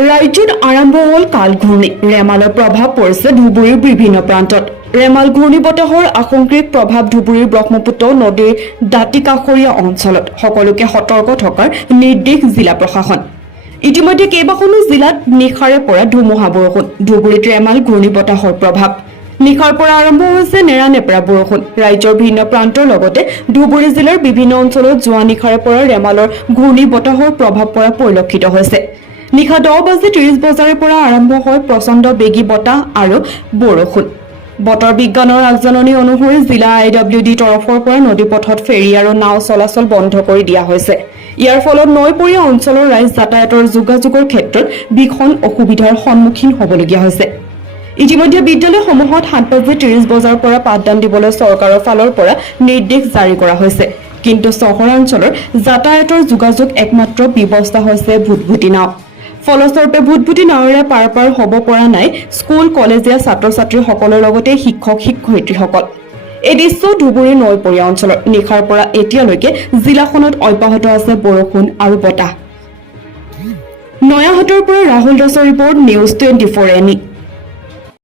ৰাজ্যত আৰম্ভ হ'ল কালঘূৰ্ণি ৰেমালৰ প্ৰভাৱ পৰিছে ধুবুৰীৰ বিভিন্ন প্ৰান্তত ৰেমাল ঘূৰ্ণি বতাহৰ আংশিক প্ৰভাৱ ধুবুৰীৰ ব্ৰহ্মপুত্ৰ নদীৰ দাঁতিকাষৰীয়া অঞ্চলত সকলোকে সতৰ্ক থকাৰ নিৰ্দেশ জিলা প্ৰশাসন ইতিমধ্যে কেইবাখনো জিলাত নিশাৰে পৰা ধুমুহা বৰষুণ ধুবুৰীত ৰেমাল ঘূৰ্ণি বতাহৰ প্ৰভাৱ নিশাৰ পৰা আৰম্ভ হৈছে নেৰানেপেৰা বৰষুণ ৰাজ্যৰ ভিন্ন প্ৰান্তৰ লগতে ধুবুৰী জিলাৰ বিভিন্ন অঞ্চলত যোৱা নিশাৰে পৰা ৰেমালৰ ঘূৰ্ণি বতাহৰ প্ৰভাৱ পৰা পৰিলক্ষিত হৈছে নিশা 10:30 বজাৰ পৰা আৰম্ভ হয় প্ৰচণ্ড বেগী বতাহ আৰু বৰষুণ বতৰ বিজ্ঞানৰ আগজাননী অনুসৰি জিলা আইডব্লিউডি তৰফৰ পৰা নদীপথত ফেৰী আৰু নাও চলাচল বন্ধ কৰি দিয়া হৈছে ইয়াৰ ফলত নৈপৰীয়া অঞ্চলৰ ৰাইজ যাতায়াতৰ যোগাযোগৰ ক্ষেত্ৰত ভীষণ অসুবিধাৰ সন্মুখীন হ'বলগীয়া হৈছে ইতিমধ্যে বিদ্যালয়সমূহত 7:30 বজাৰ পৰা পাঠদান দিবলৈ চৰকাৰৰ ফালৰ পৰা নিৰ্দেশ জাৰি কৰা হৈছে কিন্তু চহৰাঞ্চলৰ যাতায়াতৰ যোগাযোগ একমাত্ৰ ব্যৱস্থা হৈছে ভুটভুটি নাও ফলস্বৰূপে ভুটভুটি নাৱেৰে পাৰ হ'ব পৰা নাই স্কুল কলেজীয়া ছাত্ৰ-ছাত্ৰীসকলৰ লগতে শিক্ষক শিক্ষয়িত্ৰীসকল এই দৃশ্য ধুবুৰী নৈপৰীয়া অঞ্চলৰ নিশাৰ পৰা এতিয়ালৈকে জিলাখনত অব্যাহত আছে বৰষুণ আৰু বতাহ নয়াহাটৰ পৰা ৰাহুল দাসৰ ৰিপৰ্ট নিউজ 24 এনি